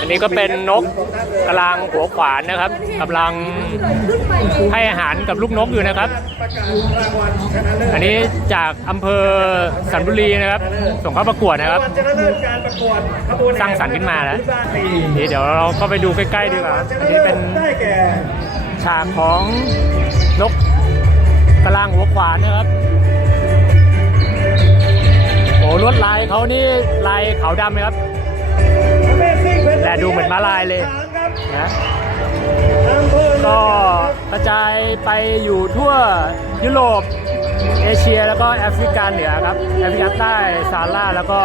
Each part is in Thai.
อันนี้ก็เป็นนกกำลังหัวขวานนะครับกำลังให้อาหารกับลูกนกอยู่นะครับ อันนี้จากอำเภอสันบุรีนะครับ ส่งเข้าประกวดนะครับการประกวดขบวนสร้างสรรค์ขึ้นมาแล้วนี่เดี๋ยวเราก็ไปดูใกล้ๆดีกว่าอันนี้เป็นฉากของนกกระลางหัวขวานนะครับ ลวดลายเขานี่ลายขาวดำนะครับ Amazing แต่ดูเหมือนม้าลายเลยครับนะอำเภอก็กระจายไปอยู่ทั่วยุโรปเอเชียแล้วก็แอฟริกาเหนือครับแอฟริกาใต้ซาร่าแล้วก็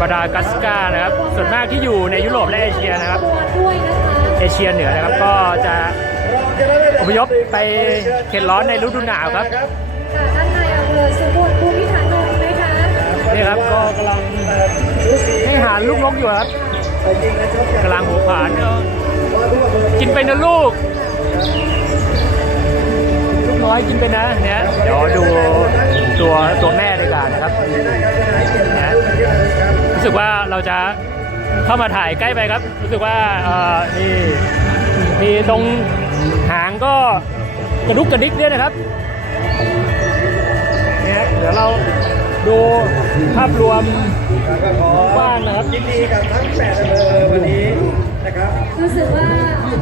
บาดากัสการ์นะครับ ส่วนมากที่อยู่ในยุโรปและเอเชียนะครับด้วยนะคะเอเชียเหนือนะครับก็จะรองชนะเลิศอพยพไปเขตร้อนในฤดูหนาวครับ นี่ครับก็กำลังให้หาลูกนกอยู่ครับกำลังหัวขวานกินไปนะลูก ลูกน้อยกินไปนะเนี่ยเดี๋ยวดูตัวตัวแม่ดีกว่านะครับนะรู้สึกว่าเราจะเข้ามาถ่ายใกล้ไปครับ รู้สึกว่าเออนี่มีตรงหางก็กระดุกกระดิกด้วยนะครับ ดูภาพรวมก็ขอกว้างนะครับ ยินดีกับทั้งแปดอำเภอวันนี้นะครับรู้สึกว่า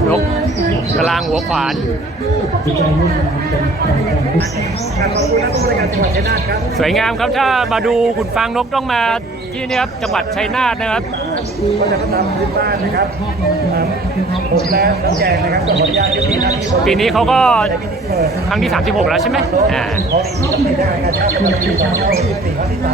นกกระลางหัวขวานการขอบคุณนักบริการจังหวัดชัยนาทครับ สวยงามครับถ้ามาดูขุนฟางนกต้องมา ที่นี่ครับจังหวัดชัยนาทนะครับก็จะมาตามพื้นบ้านนะครับอ่าผมและน้องแจงนะครับก็ขออนุญาตยุติหน้าที่ผมปีนี้เขาก็ในพิธีเปิดครั้งที่ 36 แล้วใช่ไหมอ่า